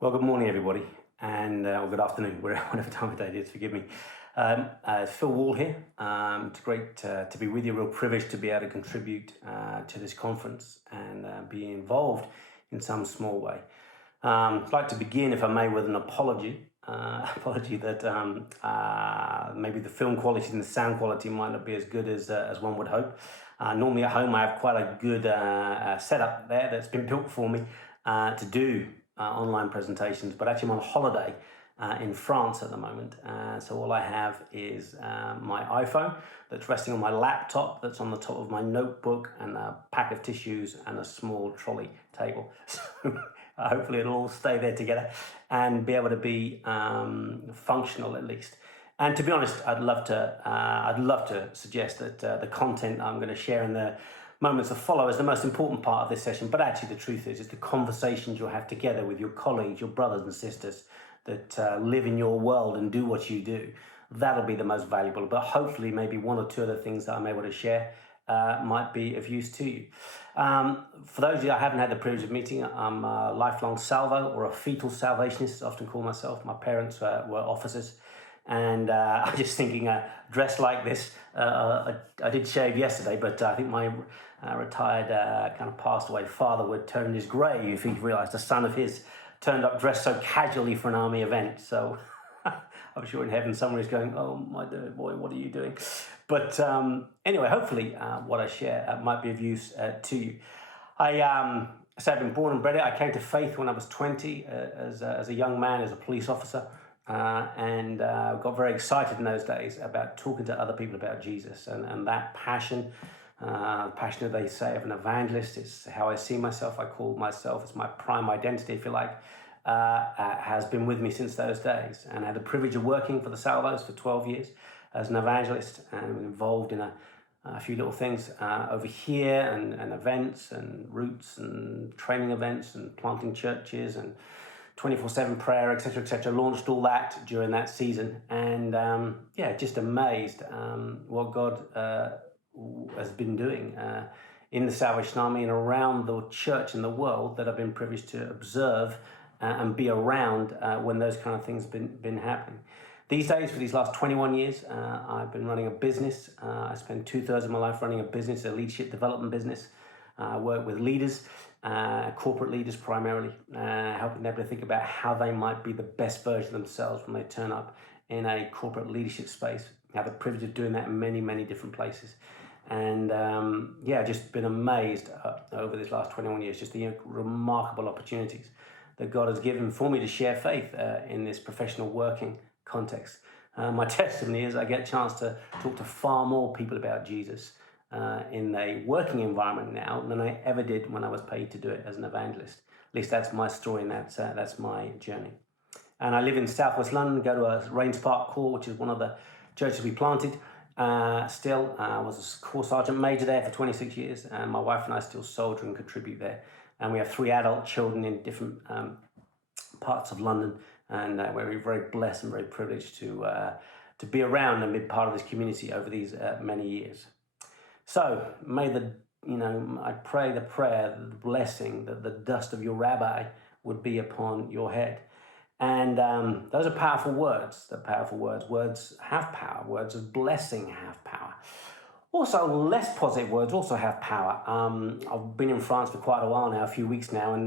Well, good morning, everybody, and or good afternoon, whatever time of day it is. Forgive me. Phil Wall here. It's great to be with you. Real privilege to be able to contribute to this conference and be involved in some small way. I'd like to begin, if I may, with an apology. Apology that maybe the film quality and the sound quality might not be as good as one would hope. Normally at home I have quite a good setup there that's been built for me to do online presentations, but actually I'm on holiday in France at the moment. So all I have is my iPhone that's resting on my laptop that's on the top of my notebook and a pack of tissues and a small trolley table. So hopefully it'll all stay there together and be able to be functional at least. And to be honest, I'd love to suggest that the content I'm going to share in the moments that follow is the most important part of this session. But actually, the truth is, it's the conversations you'll have together with your colleagues, your brothers and sisters that live in your world and do what you do. That'll be the most valuable. But hopefully, maybe one or two other things that I'm able to share might be of use to you. For those of you I haven't had the privilege of meeting, I'm a lifelong salvo or a fetal salvationist, often call myself. My parents were officers. And I'm just thinking, dressed like this, I did shave yesterday, but I think my retired, kind of passed away father would turn in his grave if he realised a son of his turned up dressed so casually for an army event. So I'm sure in heaven someone is going, "Oh my dear boy, what are you doing?" But anyway, hopefully what I share might be of use to you. I've been born and bred it. I came to faith when I was 20 as a young man, as a police officer. And got very excited in those days about talking to other people about Jesus and that passion, passion that they say of an evangelist. It's how I see myself. I call myself, it's my prime identity, if you like, has been with me since those days. And I had the privilege of working for the Salvos for 12 years as an evangelist and was involved in a few little things over here and events and routes and training events and planting churches and 24/7 prayer, etc., launched all that during that season. And just amazed what God has been doing in the Salvation Army and around the church and the world that I've been privileged to observe and be around when those kind of things have been happening. These days, for these last 21 years, I've been running a business. I spend 2/3 of my life running a business, a leadership development business. I work with leaders, corporate leaders primarily, helping them to think about how they might be the best version of themselves when they turn up in a corporate leadership space. I have the privilege of doing that in many, many different places. And just been amazed over these last 21 years, just the remarkable opportunities that God has given for me to share faith in this professional working context. My testimony is I get a chance to talk to far more people about Jesus in a working environment now than I ever did when I was paid to do it as an evangelist. At least that's my story and that's my journey. And I live in southwest London, go to a Rains Park Corps, which is one of the churches we planted. I was a Corps Sergeant Major there for 26 years, and my wife and I still soldier and contribute there. And we have 3 adult children in different parts of London, and we're very blessed and very privileged to be around and be part of this community over these many years. So may I pray the prayer, the blessing, that the dust of your Rabbi would be upon your head. And those are powerful words. They're powerful words. Words have power. Words of blessing have power. Also, less positive words also have power. I've been in France for quite a while now, a few weeks now, and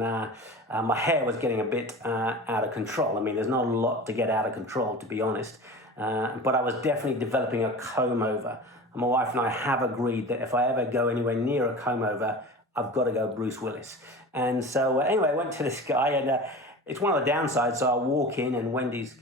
my hair was getting a bit out of control. I mean, there's not a lot to get out of control, to be honest. But I was definitely developing a comb over. And my wife and I have agreed that if I ever go anywhere near a comb over, I've got to go Bruce Willis. And so anyway, I went to this guy, and it's one of the downsides. So I walk in, and Wendy's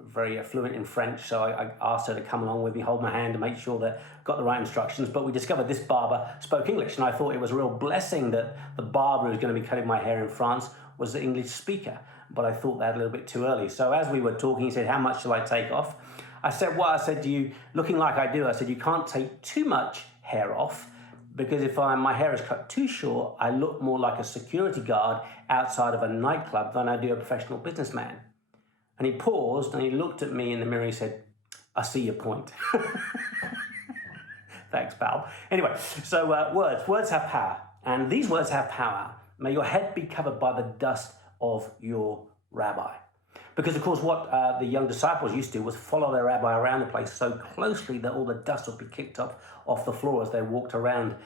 very fluent in French, so I asked her to come along with me, hold my hand to make sure that I got the right instructions. But we discovered this barber spoke English, and I thought it was a real blessing that the barber who was going to be cutting my hair in France was the English speaker. But I thought that a little bit too early. So as we were talking, he said, "How much shall I take off?" I said, "Well," I said to you, looking like I do, I said, "You can't take too much hair off, because if my hair is cut too short, I look more like a security guard outside of a nightclub than I do a professional businessman." And he paused and he looked at me in the mirror and he said, "I see your point." Thanks, pal. Anyway, so words have power. And these words have power. May your head be covered by the dust of your rabbi. Because, of course, what the young disciples used to do was follow their rabbi around the place so closely that all the dust would be kicked up off the floor as they walked around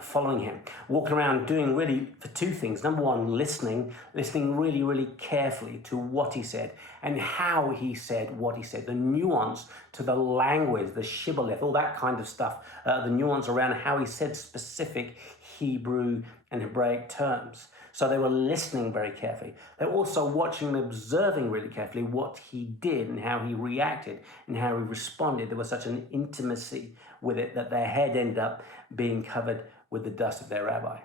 following him. Walking around doing really for two things. Number one, listening really, really carefully to what he said and how he said what he said. The nuance to the language, the shibboleth, all that kind of stuff. The nuance around how he said specific Hebrew and Hebraic terms. So they were listening very carefully. They were also watching and observing really carefully what he did and how he reacted and how he responded. There was such an intimacy with it that their head ended up being covered with the dust of their rabbi.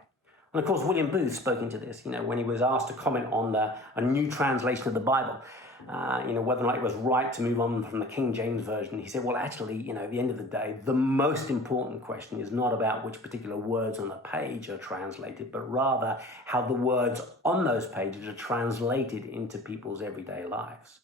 And of course, William Booth spoke into this, when he was asked to comment on a new translation of the Bible, whether or not it was right to move on from the King James Version. He said, well, actually, at the end of the day, the most important question is not about which particular words on a page are translated, but rather how the words on those pages are translated into people's everyday lives.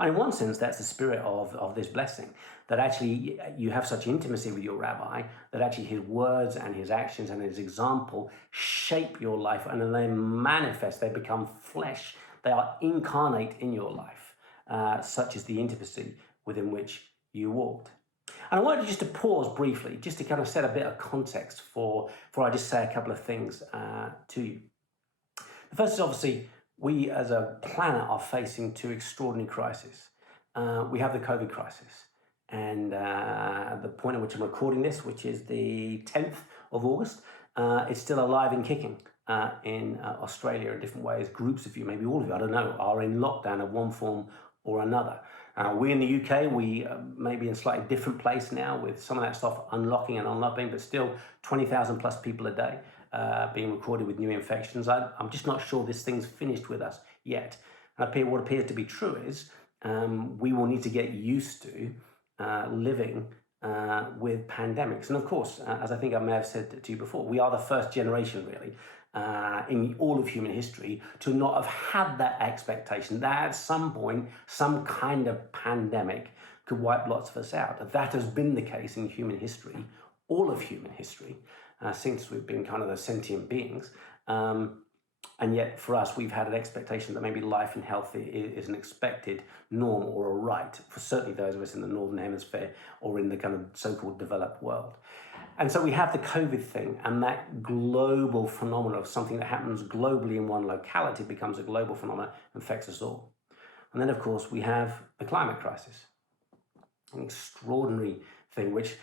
And in one sense, that's the spirit of this blessing, that actually you have such intimacy with your rabbi that actually his words and his actions and his example shape your life, and then they manifest, they become flesh. They are incarnate in your life, such as the intimacy within which you walked. And I wanted just to pause briefly, just to kind of set a bit of context for I just say a couple of things to you. The first is obviously we as a planet are facing two extraordinary crises. We have the COVID crisis, and the point at which I'm recording this, which is the 10th of August, it's still alive and kicking. In Australia in different ways. Groups of you, maybe all of you, I don't know, are in lockdown of one form or another. We in the UK, we may be in a slightly different place now with some of that stuff unlocking and unlocking, but still 20,000 plus people a day being recorded with new infections. I'm just not sure this thing's finished with us yet. And what appears to be true is we will need to get used to living with pandemics. And of course, as I think I may have said to you before, we are the first generation really in all of human history to not have had that expectation that at some point some kind of pandemic could wipe lots of us out. That has been the case in human history, all of human history, since we've been kind of the sentient beings. And yet for us, we've had an expectation that maybe life and health is an expected norm or a right for certainly those of us in the Northern Hemisphere or in the kind of so-called developed world. And so we have the COVID thing, and that global phenomenon of something that happens globally in one locality becomes a global phenomenon and affects us all. And then, of course, we have the climate crisis, an extraordinary thing which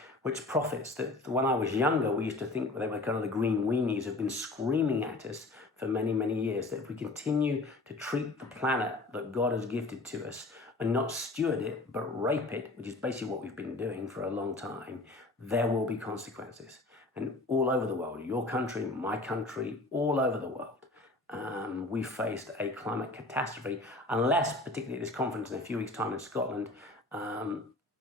prophets that when I was younger, we used to think they were kind of the green weenies have been screaming at us for many, many years, that if we continue to treat the planet that God has gifted to us and not steward it, but rape it, which is basically what we've been doing for a long time, there will be consequences. And all over the world, your country, my country, all over the world, we faced a climate catastrophe, unless, particularly at this conference in a few weeks' time in Scotland,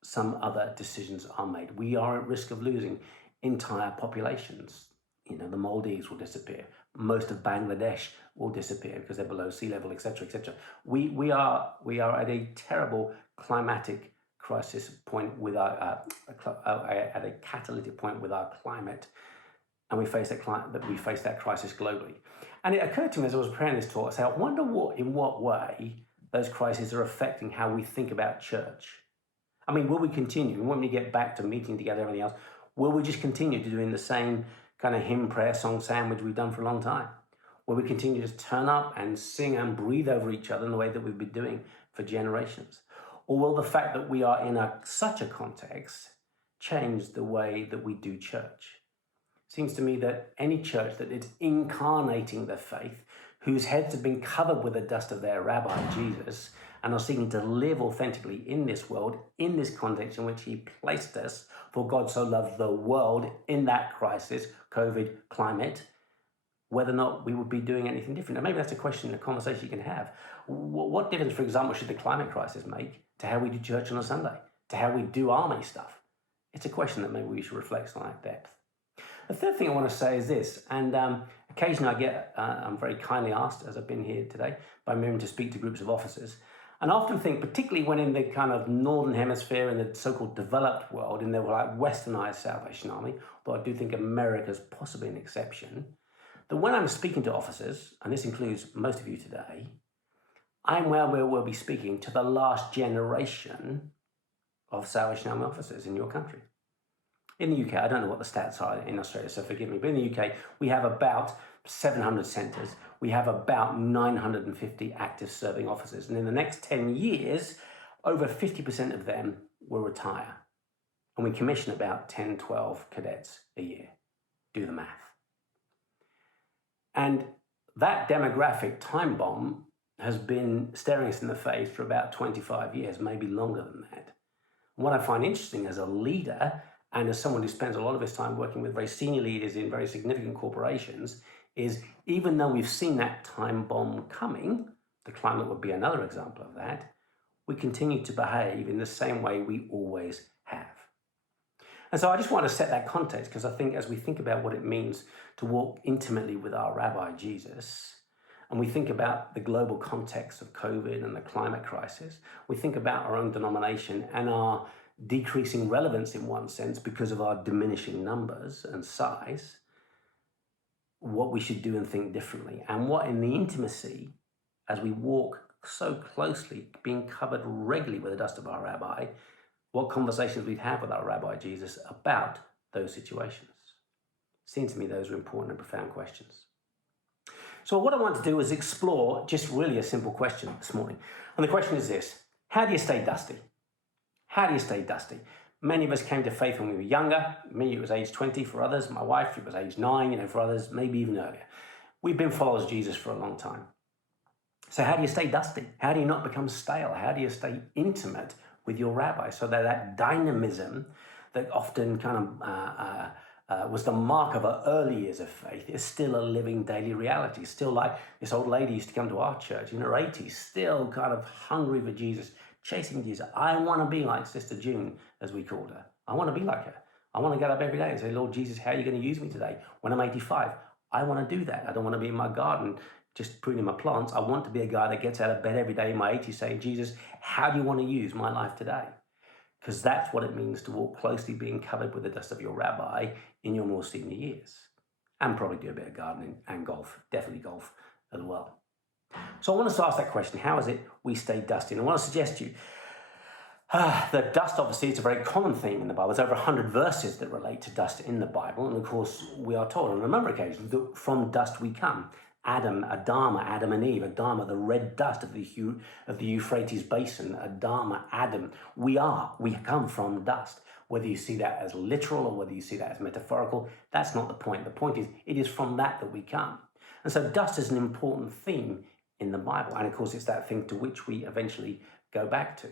some other decisions are made. We are at risk of losing entire populations. The Maldives will disappear. Most of Bangladesh will disappear because they're below sea level, etc., etc. We are at a terrible climatic crisis point with our at a catalytic point with our climate, and we face that crisis globally. And it occurred to me as I was preparing this talk, I said, I wonder in what way those crises are affecting how we think about church. I mean, will we continue? When we get back to meeting together, everything else, will we just continue to doing the same kind of hymn, prayer, song sandwich we've done for a long time? Will we continue to turn up and sing and breathe over each other in the way that we've been doing for generations? Or will the fact that we are in such a context change the way that we do church? It seems to me that any church that is incarnating the faith, whose heads have been covered with the dust of their rabbi, Jesus, and are seeking to live authentically in this world, in this context in which he placed us, for God so loved the world in that crisis, COVID, climate, whether or not we would be doing anything different. And maybe that's a question, a conversation you can have. What difference, for example, should the climate crisis make to how we do church on a Sunday, to how we do army stuff? It's a question that maybe we should reflect on at depth. The third thing I want to say is this, and occasionally I'm very kindly asked, as I've been here today, by Miriam to speak to groups of officers. And I often think, particularly when in the kind of Northern Hemisphere, in the so-called developed world, in the like westernized Salvation Army, although I do think America's possibly an exception, that when I'm speaking to officers, and this includes most of you today, I'm where we will be speaking to the last generation of Salvation Army officers in your country. In the UK, I don't know what the stats are in Australia, so forgive me, but in the UK, we have about 700 centres. We have about 950 active serving officers. And in the next 10 years, over 50% of them will retire. And we commission about 10, 12 cadets a year. Do the math. And that demographic time bomb has been staring us in the face for about 25 years, maybe longer than that. And what I find interesting as a leader and as someone who spends a lot of his time working with very senior leaders in very significant corporations is even though we've seen that time bomb coming, the climate would be another example of that, we continue to behave in the same way we always have. And so I just want to set that context because I think as we think about what it means to walk intimately with our Rabbi Jesus, and we think about the global context of COVID and the climate crisis, we think about our own denomination and our decreasing relevance in one sense because of our diminishing numbers and size, what we should do and think differently, and what in the intimacy, as we walk so closely, being covered regularly with the dust of our Rabbi, what conversations we'd have with our Rabbi Jesus about those situations. Seems to me those are important and profound questions. So what I want to do is explore just really a simple question this morning. And the question is this: how do you stay dusty? How do you stay dusty? Many of us came to faith when we were younger. Me, it was age 20 for others. My wife, it was age 9, for others, maybe even earlier. We've been followers of Jesus for a long time. So how do you stay dusty? How do you not become stale? How do you stay intimate with your rabbi so that dynamism that often kind of was the mark of our early years of faith is still a living daily reality? Still like this old lady used to come to our church in her 80s, still kind of hungry for Jesus, chasing Jesus. I want to be like Sister June, as we called her. I want to be like her. I want to get up every day and say, Lord Jesus, how are you going to use me today when I'm 85? I want to do that. I don't want to be in my garden just pruning my plants. I want to be a guy that gets out of bed every day in my 80s saying, Jesus, how do you want to use my life today? Because that's what it means to walk closely, being covered with the dust of your rabbi in your more senior years. And probably do a bit of gardening and golf, definitely golf as well. So I want us to ask that question: how is it we stay dusty? And I want to suggest to you, the dust, obviously, it's a very common theme in the Bible. There's over 100 verses that relate to dust in the Bible. And of course, we are told on a number of occasions that from dust we come. Adam and Eve, Adama, the red dust of the Euphrates basin, Adama, Adam. We come from dust. Whether you see that as literal or whether you see that as metaphorical, that's not the point. The point is, it is from that we come. And so dust is an important theme in the Bible. And of course, it's that thing to which we eventually go back to.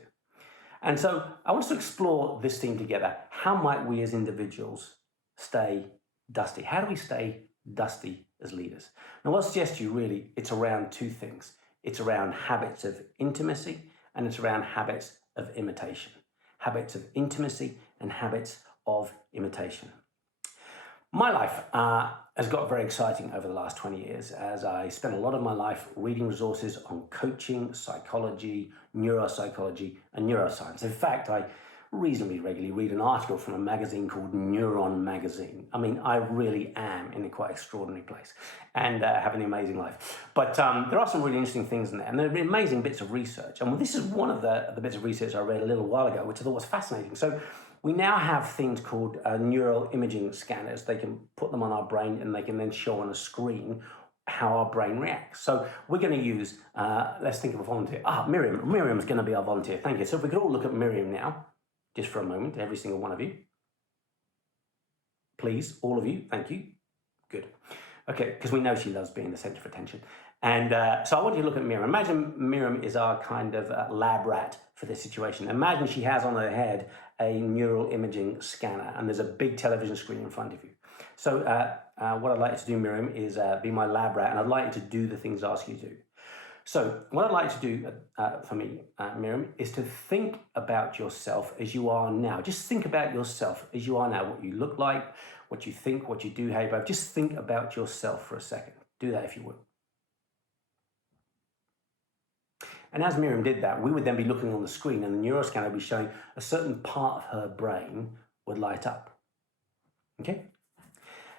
And so I want us to explore this theme together. How might we as individuals stay dusty? How do we stay dusty as leaders? Now, what I suggest to you really, it's around two things. It's around habits of intimacy and it's around habits of imitation. Habits of intimacy and habits of imitation. My life has got very exciting over the last 20 years as I spent a lot of my life reading resources on coaching, psychology, neuropsychology, and neuroscience. In fact, I reasonably regularly read an article from a magazine called Neuron Magazine. I mean, I really am in a quite extraordinary place and have an amazing life. But there are some really interesting things in there, and there are amazing bits of research. And this is one of the bits of research I read a little while ago, which I thought was fascinating. So we now have things called neural imaging scanners. They can put them on our brain and they can then show on a screen how our brain reacts. So we're going to use, let's think of a volunteer. Miriam. Miriam's going to be our volunteer. Thank you. So if we could all look at Miriam now, just for a moment, every single one of you. Please, all of you, thank you. Good. Okay, because we know she loves being the centre of attention. And so I want you to look at Miriam. Imagine Miriam is our kind of lab rat for this situation. Imagine she has on her head a neural imaging scanner and there's a big television screen in front of you. So what I'd like you to do, Miriam, is be my lab rat, and I'd like you to do the things I ask you to do. So what I'd like to do for me, Miriam, is to think about yourself as you are now. Just think about yourself as you are now, what you look like, what you think, what you do, how you behave. Just think about yourself for a second. Do that if you would. And as Miriam did that, we would then be looking on the screen and the neuroscanner would be showing a certain part of her brain would light up. Okay?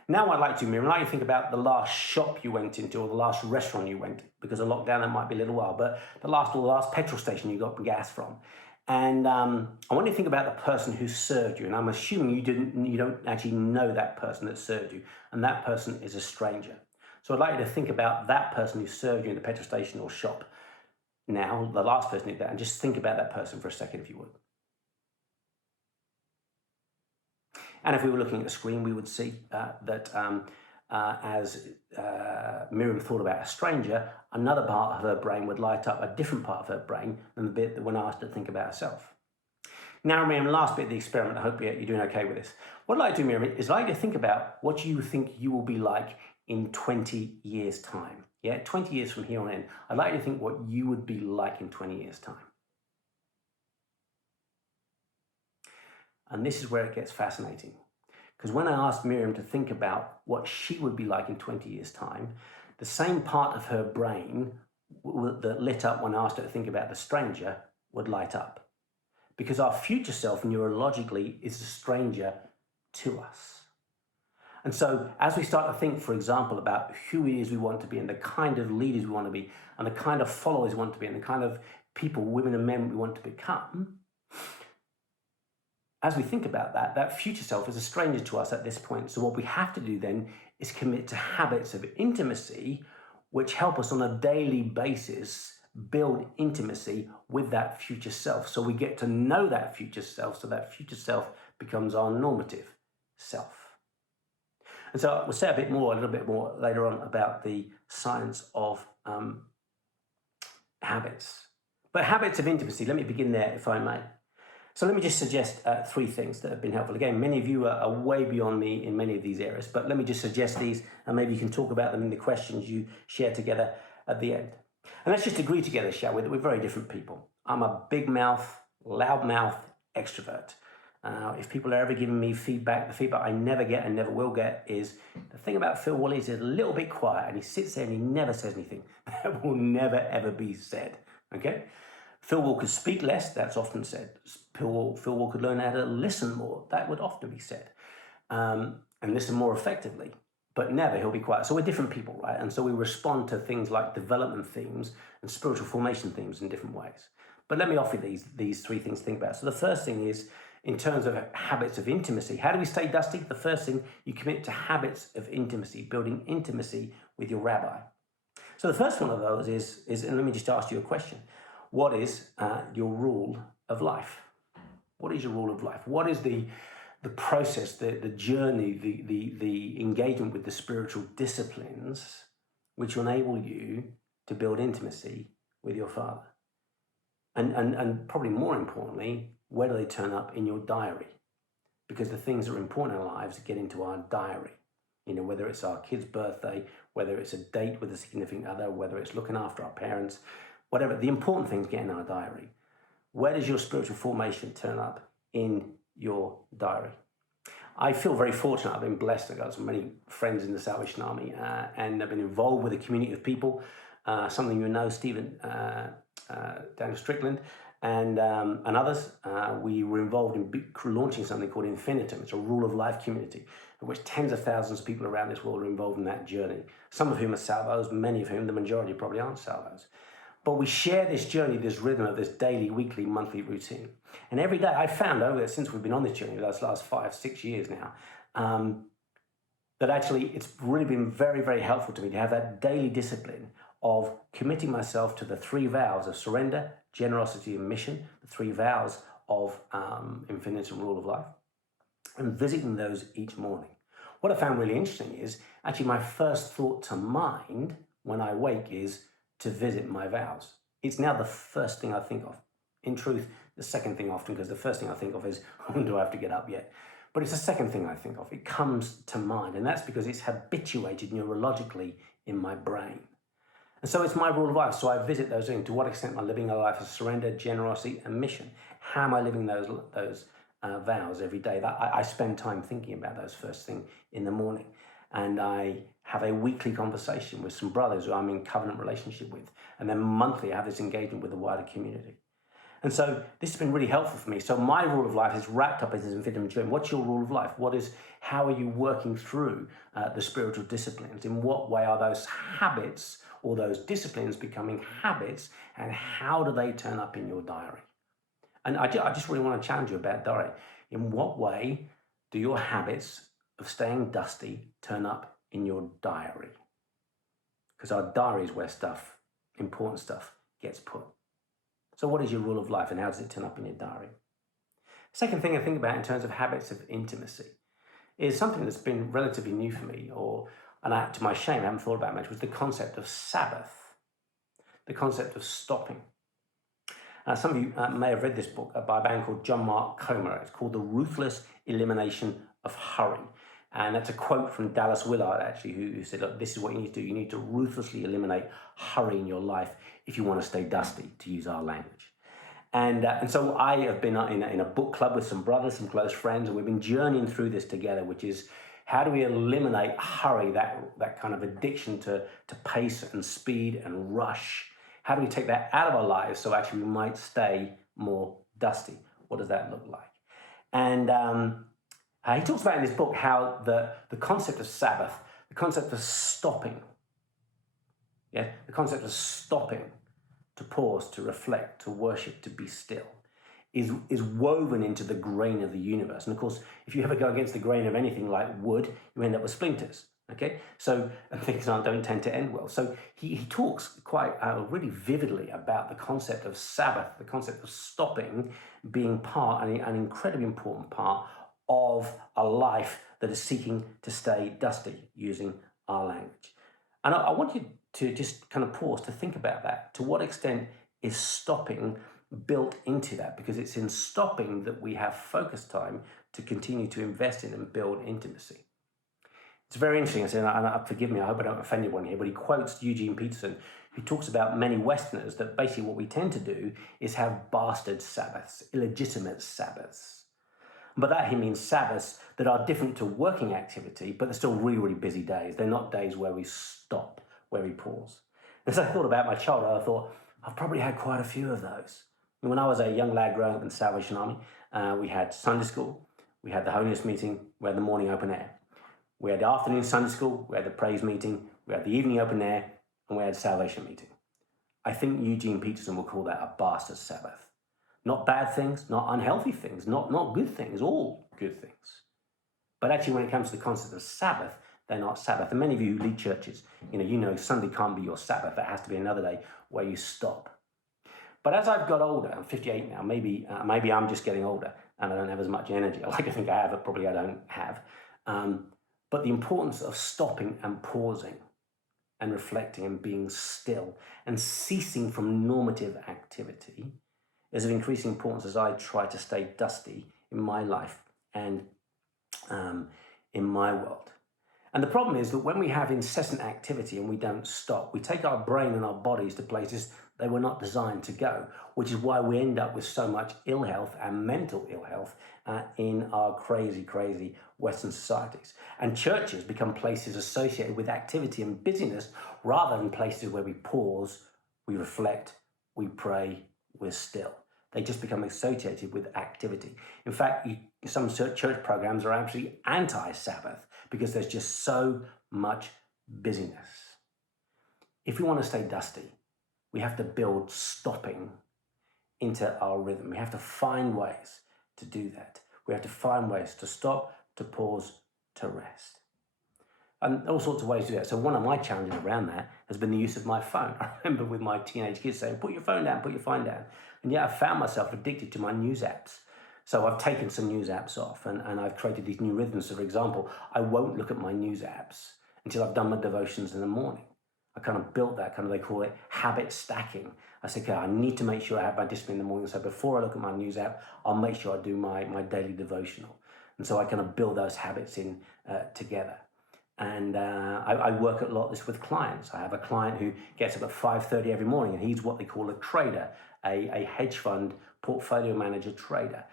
Now I'd like to, Miriam, I'd like you to think about the last shop you went into or the last restaurant you went, because of lockdown that might be a little while, but the last petrol station you got gas from. And I want you to think about the person who served you. And I'm assuming you don't actually know that person that served you, and that person is a stranger. So I'd like you to think about that person who served you in the petrol station or shop. Now, the last person did that, and just think about that person for a second, if you would. And if we were looking at the screen, we would see that as Miriam thought about a stranger, another part of her brain would light up, a different part of her brain than the bit that when asked to think about herself. Now, Miriam, last bit of the experiment, I hope you're doing okay with this. What I'd like to do, Miriam, is I'd like to think about what you think you will be like in 20 years' time. Yeah, 20 years from here on in. I'd like you to think what you would be like in 20 years' time. And this is where it gets fascinating. Because when I asked Miriam to think about what she would be like in 20 years' time, the same part of her brain that lit up when I asked her to think about the stranger would light up. Because our future self neurologically is a stranger to us. And so as we start to think, for example, about who it is we want to be and the kind of leaders we want to be and the kind of followers we want to be and the kind of people, women and men we want to become, as we think about that, that future self is a stranger to us at this point. So what we have to do then is commit to habits of intimacy, which help us on a daily basis build intimacy with that future self. So we get to know that future self, so that future self becomes our normative self. And so we'll say a little bit more later on about the science of habits. But habits of intimacy, let me begin there if I may. So let me just suggest 3 things that have been helpful. Again, many of you are way beyond me in many of these areas, but let me just suggest these, and maybe you can talk about them in the questions you share together at the end. And let's just agree together, shall we, that we're very different people. I'm a big mouth, loud mouth extrovert. If people are ever giving me feedback, the feedback I never get and never will get is, the thing about Phil Woolley is he's a little bit quiet and he sits there and he never says anything. That will never ever be said, okay? Phil Wall could speak less, that's often said. Phil Wall could learn how to listen more, that would often be said. And listen more effectively, but never he'll be quiet. So we're different people, right? And so we respond to things like development themes and spiritual formation themes in different ways. But let me offer these 3 things to think about. So the first thing is, in terms of habits of intimacy, how do we stay dusty? The first thing, you commit to habits of intimacy, building intimacy with your rabbi. So the first one of those is and let me just ask you a question. What is your rule of life? What is your rule of life? What is the process, the journey, the engagement with the spiritual disciplines which will enable you to build intimacy with your Father? And probably more importantly, where do they turn up in your diary? Because the things that are important in our lives get into our diary. You know, whether it's our kid's birthday, whether it's a date with a significant other, whether it's looking after our parents, whatever, the important things get in our diary. Where does your spiritual formation turn up in your diary? I feel very fortunate. I've been blessed. I've got so many friends in the Salvation Army and I've been involved with a community of people. Something you know, Stephen, Daniel Strickland, and others. We were involved in launching something called Infinitum. It's a rule of life community, in which tens of thousands of people around this world are involved in that journey. Some of whom are salvos, many of whom, the majority probably aren't salvos. But we share this journey, this rhythm of this daily, weekly, monthly routine. And every day I found over since we've been on this journey, those last 5-6 years now, that actually it's really been very, very helpful to me to have that daily discipline of committing myself to the 3 vows of surrender, generosity, and mission, the 3 vows of Infinitum rule of life, and visiting those each morning. What I found really interesting is actually my first thought to mind when I wake is to visit my vows. It's now the first thing I think of. In truth, the second thing often, because the first thing I think of is, when do I have to get up yet? But it's the second thing I think of. It comes to mind, and that's because it's habituated neurologically in my brain. And so it's my rule of life. So I visit those things. To what extent am I living a life of surrender, generosity, and mission? How am I living those vows every day? I spend time thinking about those first thing in the morning. And I have a weekly conversation with some brothers who I'm in covenant relationship with. And then monthly I have this engagement with the wider community. And so this has been really helpful for me. So my rule of life is wrapped up in this vitamin G. What's your rule of life? How are you working through the spiritual disciplines? In what way are those habits or those disciplines becoming habits, and how do they turn up in your diary? And I just really want to challenge you about diary. In what way do your habits of staying dusty turn up in your diary? Because our diary is where important stuff gets put. So what is your rule of life, and how does it turn up in your diary? Second thing I think about in terms of habits of intimacy is something that's been relatively new for me, and to my shame, I haven't thought about much, was the concept of Sabbath, the concept of stopping. Some of you may have read this book by a man called John Mark Comer. It's called The Ruthless Elimination of Hurry. And that's a quote from Dallas Willard, actually, who said, look, this is what you need to do. You need to ruthlessly eliminate hurry in your life if you want to stay dusty, to use our language. And so I have been in a book club with some brothers, some close friends, and we've been journeying through this together, which is how do we eliminate hurry, that kind of addiction to pace and speed and rush? How do we take that out of our lives so actually we might stay more dusty? What does that look like? And he talks about in his book how the concept of Sabbath, the concept of stopping, the concept of stopping to pause, to reflect, to worship, to be still, is woven into the grain of the universe. And of course, if you ever go against the grain of anything like wood, you end up with splinters. Okay, so and things don't tend to end well. So he talks quite really vividly about the concept of Sabbath, the concept of stopping being an incredibly important part of a life that is seeking to stay dusty, using our language. And I want you to just kind of pause to think about that. To what extent is stopping built into that? Because it's in stopping that we have focus time to continue to invest in and build intimacy. It's very interesting, and forgive me, I hope I don't offend anyone here, but he quotes Eugene Peterson, who talks about many Westerners, that basically what we tend to do is have bastard Sabbaths, illegitimate Sabbaths. By that he means Sabbaths that are different to working activity, but they're still really, really busy days. They're not days where we stop, where we pause. As I thought about my childhood, I thought, I've probably had quite a few of those. And when I was a young lad growing up in the Salvation Army, we had Sunday school, we had the holiness meeting, we had the morning open air. We had the afternoon Sunday school, we had the praise meeting, we had the evening open air, and we had the salvation meeting. I think Eugene Peterson will call that a bastard Sabbath. Not bad things, not unhealthy things, not good things, all good things. But actually when it comes to the concept of Sabbath, they're not Sabbath. And many of you who lead churches, you know Sunday can't be your Sabbath. That has to be another day where you stop. But as I've got older, I'm 58 now, maybe I'm just getting older and I don't have as much energy. I like to think I have, but probably I don't have. But the importance of stopping and pausing and reflecting and being still and ceasing from normative activity is of increasing importance as I try to stay dusty in my life and in my world. And the problem is that when we have incessant activity and we don't stop, we take our brain and our bodies to places they were not designed to go, which is why we end up with so much ill health and mental ill health in our crazy, crazy Western societies. And churches become places associated with activity and busyness rather than places where we pause, we reflect, we pray, we're still. They just become associated with activity. In fact, some church programs are actually anti-Sabbath because there's just so much busyness. If we want to stay dusty, we have to build stopping into our rhythm. We have to find ways to do that. We have to find ways to stop, to pause, to rest. And all sorts of ways to do that. So one of my challenges around that has been the use of my phone. I remember with my teenage kids saying, put your phone down, put your phone down. And yet I found myself addicted to my news apps. So I've taken some news apps off and I've created these new rhythms. So for example, I won't look at my news apps until I've done my devotions in the morning. I kind of built that they call it habit stacking. I said, okay, I need to make sure I have my discipline in the morning. So before I look at my news app, I'll make sure I do my daily devotional. And so I kind of build those habits in together. And I work a lot this with clients. I have a client who gets up at 5:30 every morning, and he's what they call a trader, a hedge fund portfolio manager trader.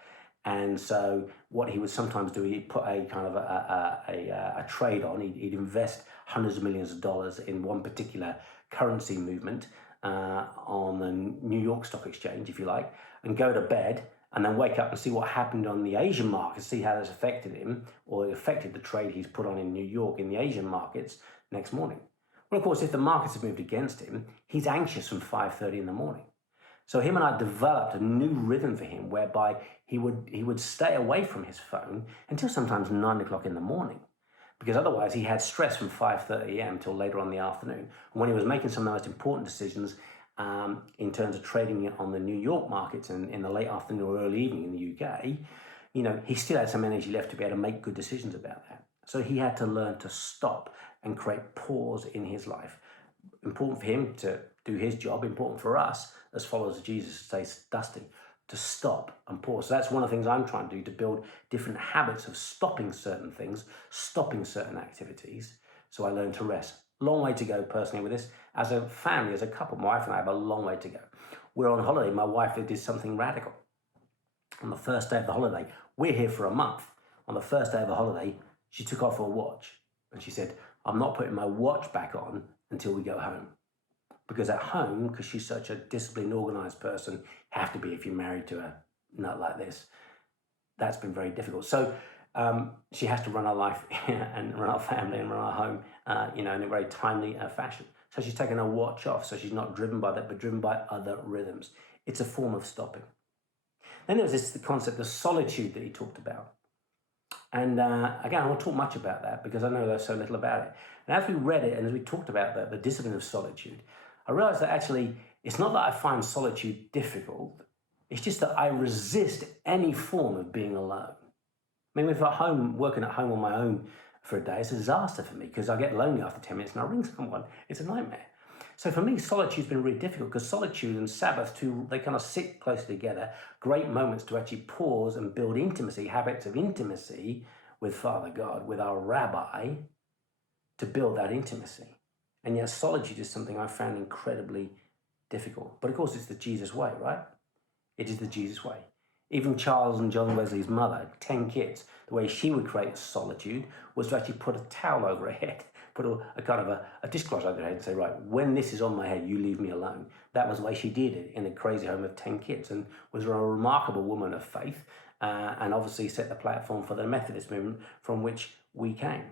And so what he would sometimes do, he'd put a kind of a trade on. He'd invest hundreds of millions of dollars in one particular currency movement, on the New York Stock Exchange, if you like, and go to bed and then wake up and see what happened on the Asian market, see how that's affected him or affected the trade he's put on in New York in the Asian markets next morning. Well, of course, if the markets have moved against him, he's anxious from 5:30 in the morning. So him and I developed a new rhythm for him whereby he would stay away from his phone until sometimes 9 o'clock in the morning, because otherwise he had stress from 5:30 a.m. till later on in the afternoon. And when he was making some of the most important decisions in terms of trading it on the New York markets and in the late afternoon or early evening in the UK, he still had some energy left to be able to make good decisions about that. So he had to learn to stop and create pause in his life. Important for him to do his job, important for us as followers of Jesus to stay dusty, to stop and pause. So that's one of the things I'm trying to do, to build different habits of stopping certain things, stopping certain activities, so I learn to rest. Long way to go personally with this. As a family, as a couple, my wife and I have a long way to go. We're on holiday. My wife did something radical. On the first day of the holiday, we're here for a month. On the first day of the holiday, she took off her watch and she said, I'm not putting my watch back on until we go home. Because at home, because she's such a disciplined, organised person, have to be if you're married to a nut like this. That's been very difficult. So she has to run her life and run our family and run our home, in a very timely fashion. So she's taken her watch off, so she's not driven by that, but driven by other rhythms. It's a form of stopping. Then there was the concept of solitude that he talked about. And again, I won't talk much about that because I know there's so little about it. And as we read it and as we talked about the discipline of solitude, I realized that actually it's not that I find solitude difficult, it's just that I resist any form of being alone. I mean, if I'm working at home on my own for a day, it's a disaster for me because I get lonely after 10 minutes and I ring someone. It's a nightmare. So for me, solitude's been really difficult because solitude and Sabbath, they kind of sit closely together, great moments to actually pause and build intimacy, habits of intimacy with Father God, with our Rabbi, to build that intimacy. And yet solitude is something I found incredibly difficult. But of course, it's the Jesus way, right? It is the Jesus way. Even Charles and John Wesley's mother, 10 kids, the way she would create solitude was to actually put a towel over her head, put a kind of a dishcloth over her head and say, right, when this is on my head, you leave me alone. That was the way she did it in a crazy home of 10 kids and was a remarkable woman of faith and obviously set the platform for the Methodist movement from which we came.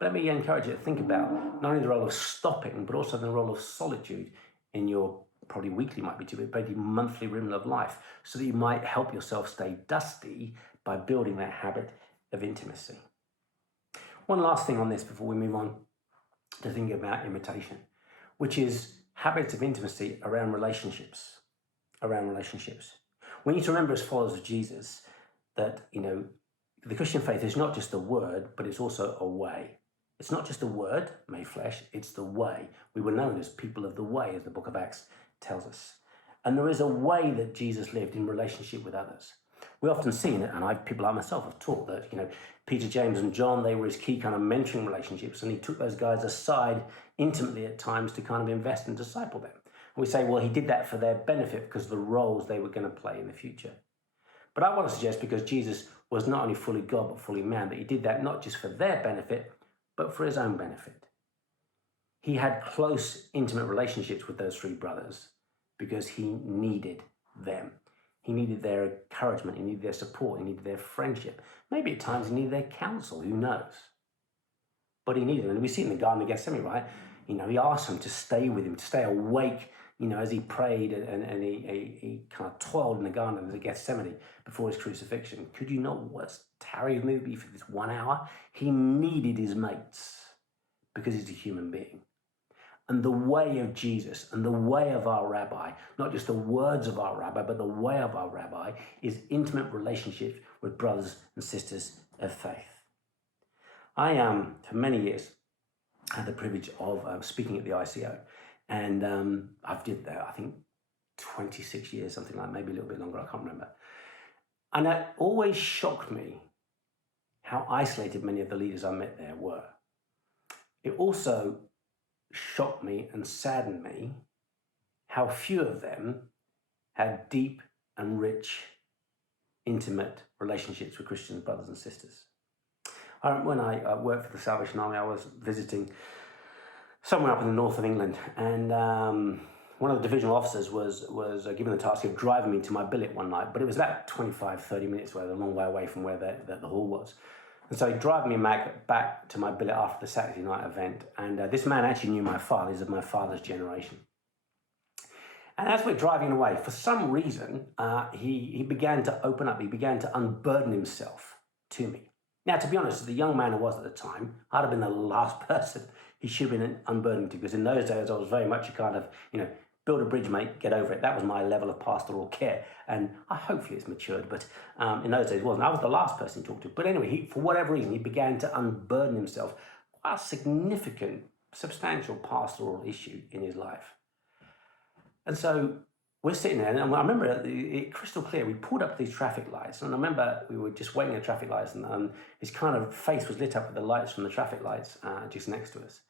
But let me encourage you to think about not only the role of stopping, but also the role of solitude in your probably weekly might be too big, maybe monthly rhythm of life, so that you might help yourself stay dusty by building that habit of intimacy. One last thing on this before we move on to thinking about imitation, which is habits of intimacy around relationships. We need to remember as followers of Jesus that, the Christian faith is not just a word, but it's also a way. It's not just a word made flesh, it's the way. We were known as people of the way, as the book of Acts tells us. And there is a way that Jesus lived in relationship with others. We often see it, and people like myself have taught that, Peter, James, and John, they were his key kind of mentoring relationships, and he took those guys aside intimately at times to kind of invest and disciple them. And we say, well, he did that for their benefit because of the roles they were going to play in the future. But I want to suggest, because Jesus was not only fully God but fully man, that he did that not just for their benefit, but for his own benefit. He had close, intimate relationships with those three brothers because he needed them. He needed their encouragement, he needed their support, he needed their friendship. Maybe at times he needed their counsel, who knows? But he needed them. And we see in the Garden of Gethsemane, right? He asked them to stay with him, to stay awake, as he prayed and he kind of toiled in the Garden of Gethsemane before his crucifixion. Could you not tarry with me for this 1 hour? He needed his mates because he's a human being. And the way of Jesus and the way of our Rabbi, not just the words of our Rabbi, but the way of our Rabbi, is intimate relationships with brothers and sisters of faith. I, for many years, had the privilege of speaking at the ICO. And I've did that, I think, 26 years, something like, maybe a little bit longer, I can't remember. And it always shocked me how isolated many of the leaders I met there were. It also shocked me and saddened me how few of them had deep and rich, intimate relationships with Christian brothers and sisters. When I worked for the Salvation Army, I was visiting somewhere up in the north of England, and one of the divisional officers was given the task of driving me to my billet one night, but it was about 25, 30 minutes away, a long way away from where the hall was. And so he drove me back to my billet after the Saturday night event. And this man actually knew my father. He's of my father's generation. And as we're driving away, for some reason, he began to open up. He began to unburden himself to me. Now, to be honest, as the young man I was at the time, I'd have been the last person he should have been unburdened to, because in those days I was very much a kind of, build a bridge, mate, get over it. That was my level of pastoral care. And hopefully it's matured, but in those days it wasn't. I was the last person he talked to. But anyway, for whatever reason, he began to unburden himself. A significant, substantial pastoral issue in his life. And so we're sitting there, and I remember it crystal clear. We pulled up these traffic lights, and I remember we were just waiting at traffic lights, and his kind of face was lit up with the lights from the traffic lights just next to us.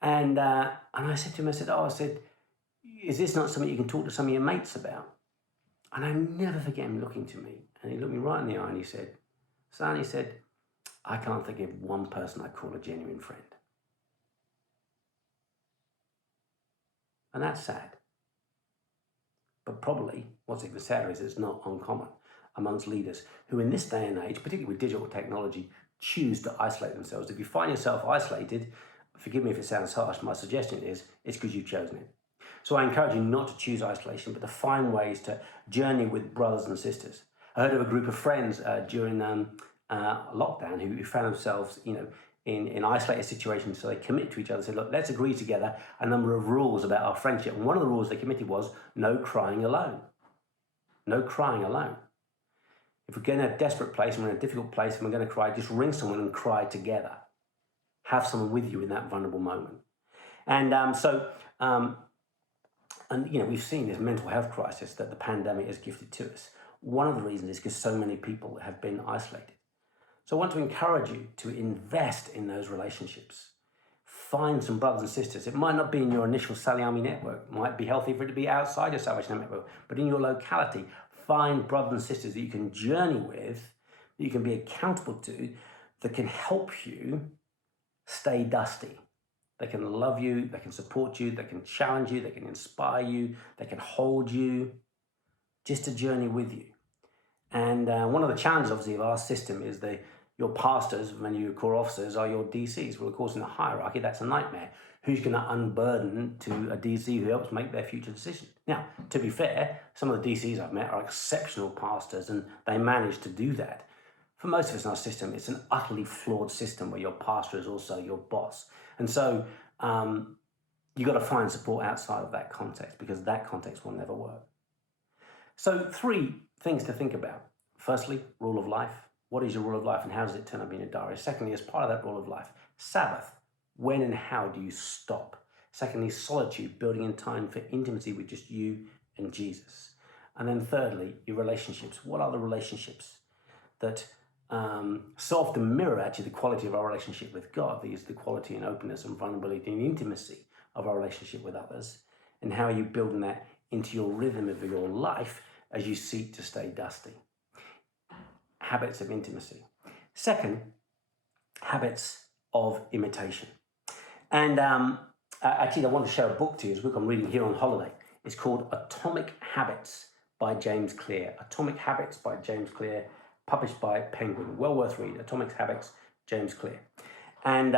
And I said to him, is this not something you can talk to some of your mates about? And I never forget him looking to me, and he looked me right in the eye, and he said, son, I can't think of one person I call a genuine friend. And that's sad. But probably what's even sadder is it's not uncommon amongst leaders who in this day and age, particularly with digital technology, choose to isolate themselves. If you find yourself isolated, forgive me if it sounds harsh, my suggestion is it's because you've chosen it. So I encourage you not to choose isolation, but to find ways to journey with brothers and sisters. I heard of a group of friends during lockdown who found themselves, in isolated situations, so they commit to each other and say, look, let's agree together a number of rules about our friendship. And one of the rules they committed was no crying alone. No crying alone. If we're going to a desperate place and we're in a difficult place and we're going to cry, just ring someone and cry together. Have someone with you in that vulnerable moment. And we've seen this mental health crisis that the pandemic has gifted to us. One of the reasons is because so many people have been isolated. So I want to encourage you to invest in those relationships. Find some brothers and sisters. It might not be in your initial Saliami network. It might be healthy for it to be outside your Salvation network. But in your locality, find brothers and sisters that you can journey with, that you can be accountable to, that can help you stay dusty. They can love you, they can support you, they can challenge you, they can inspire you, they can hold you, just to journey with you. And one of the challenges, obviously, of our system is your pastors, when you core officers, are your DCs. Well, of course, in the hierarchy, that's a nightmare. Who's going to unburden to a DC who helps make their future decisions? Now, to be fair, some of the DCs I've met are exceptional pastors, and they manage to do that. For most of us in our system, it's an utterly flawed system where your pastor is also your boss. And so you've got to find support outside of that context, because that context will never work. So 3 things to think about. Firstly, rule of life. What is your rule of life and how does it turn up in your diary? Secondly, as part of that rule of life, Sabbath. When and how do you stop? Secondly, solitude, building in time for intimacy with just you and Jesus. And then thirdly, your relationships. What are the relationships that so often mirror actually the quality of our relationship with God? These are the quality and openness and vulnerability and intimacy of our relationship with others. And how are you building that into your rhythm of your life as you seek to stay dusty? Habits of intimacy. Second, habits of imitation. And actually, I want to share a book to you. It's a book I'm reading here on holiday. It's called Atomic Habits by James Cleer. Atomic Habits by James Cleer, published by Penguin. Well worth reading. Atomic Habits, James Cleer. And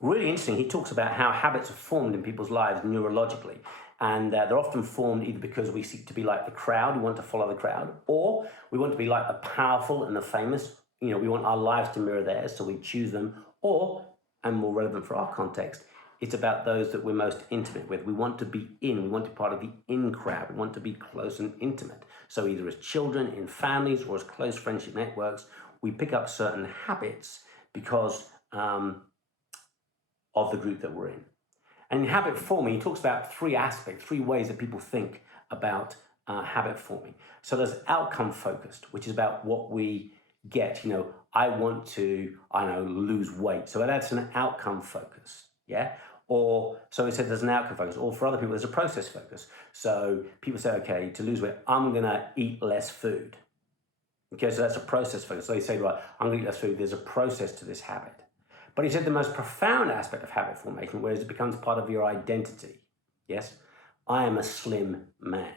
really interesting, he talks about how habits are formed in people's lives neurologically. And they're often formed either because we seek to be like the crowd, we want to follow the crowd, or we want to be like the powerful and the famous. We want our lives to mirror theirs, so we choose them. Or, and more relevant for our context, it's about those that we're most intimate with. We want to be we want to be part of the in crowd. We want to be close and intimate. So either as children, in families, or as close friendship networks, we pick up certain habits because of the group that we're in. And in habit forming, he talks about 3 aspects, 3 ways that people think about habit forming. So there's outcome focused, which is about what we get. I want to, lose weight. So that's an outcome focus, yeah? Or, so he said there's an outcome focus. Or for other people, there's a process focus. So people say, okay, to lose weight, I'm going to eat less food. Okay, so that's a process focus. So they say, right, I'm going to eat less food. There's a process to this habit. But he said the most profound aspect of habit formation, whereas it becomes part of your identity, yes, I am a slim man,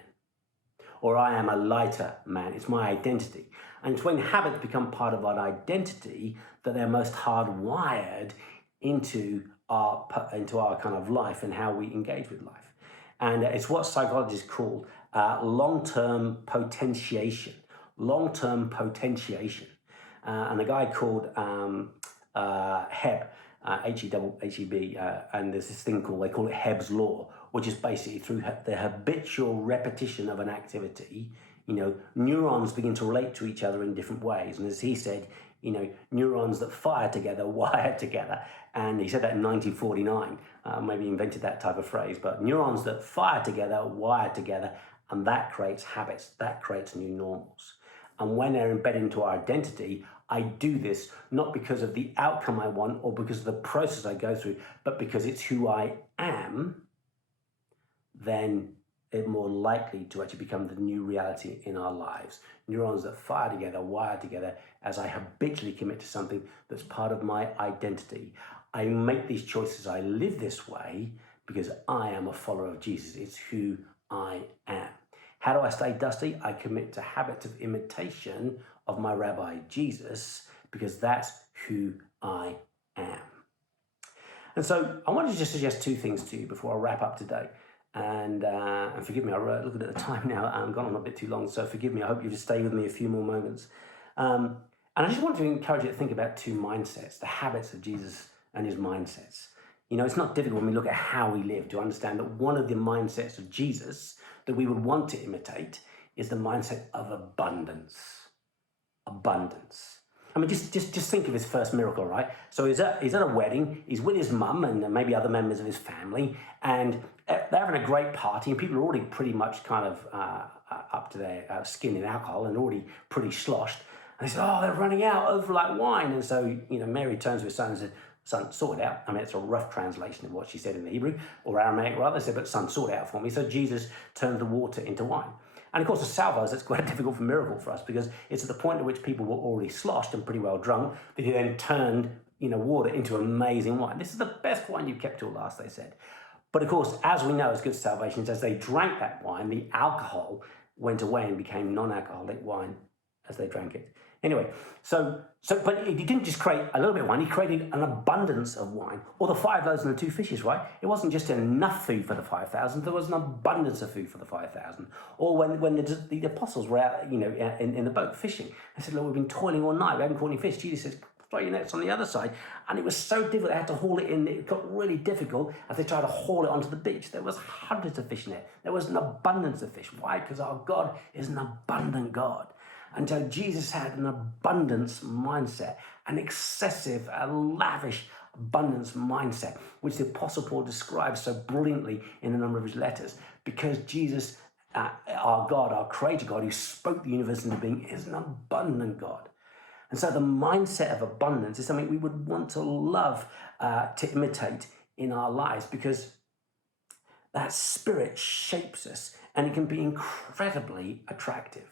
or I am a lighter man. It's my identity. And it's when habits become part of our identity that they're most hardwired into our kind of life and how we engage with life. And it's what psychologists call long-term potentiation. Long-term potentiation. And a guy called Hebb, H-E-B, and there's this thing they call it Hebb's law, which is basically through the habitual repetition of an activity, neurons begin to relate to each other in different ways. And as he said, neurons that fire together, wire together. And he said that in 1949, maybe invented that type of phrase, but neurons that fire together, wire together, and that creates habits, that creates new normals. And when they're embedded into our identity, I do this not because of the outcome I want or because of the process I go through, but because it's who I am, then it's more likely to actually become the new reality in our lives. Neurons that fire together, wire together, as I habitually commit to something that's part of my identity. I make these choices, I live this way because I am a follower of Jesus. It's who I am. How do I stay dusty? I commit to habits of imitation of my Rabbi Jesus because that's who I am. And so I wanted to just suggest two things to you before I wrap up today. And forgive me, I'm looking at the time now. I've gone on a bit too long, so forgive me. I hope you just stay with me a few more moments. And I just want to encourage you to think about two mindsets, the habits of Jesus and his mindsets. It's not difficult when we look at how we live to understand that one of the mindsets of Jesus that we would want to imitate is the mindset of abundance. Abundance. I mean, just think of his first miracle, right? So he's at a wedding, he's with his mum and maybe other members of his family, and they're having a great party, and people are already pretty much kind of up to their skin in alcohol and already pretty sloshed. And they said, oh, they're running out of like wine. And so, Mary turns to his son and said, son, sort it out. I mean, it's a rough translation of what she said in the Hebrew, or Aramaic rather. They said, but son, sort it out for me. So Jesus turned the water into wine. And of course, as salvos, it's quite a difficult miracle for us because it's at the point at which people were already sloshed and pretty well drunk that he then turned, water into amazing wine. This is the best wine you've kept till last, they said. But of course, as we know, as good salvations, as they drank that wine, the alcohol went away and became non-alcoholic wine as they drank it. Anyway, but he didn't just create a little bit of wine, he created an abundance of wine. Or the 5 loaves and the 2 fishes, right? It wasn't just enough food for the 5,000, there was an abundance of food for the 5,000. Or when the apostles were out, in the boat fishing, they said, Lord, we've been toiling all night, we haven't caught any fish. Jesus says, throw your nets on the other side. And it was so difficult, they had to haul it in. It got really difficult as they tried to haul it onto the beach. There was hundreds of fish in it. There was an abundance of fish. Why? Because our God is an abundant God. And so Jesus had an abundance mindset, an excessive, lavish abundance mindset, which the Apostle Paul describes so brilliantly in a number of his letters. Because Jesus, our God, our creator God, who spoke the universe into being, is an abundant God. And so the mindset of abundance is something we would want to love to imitate in our lives, because that spirit shapes us and it can be incredibly attractive.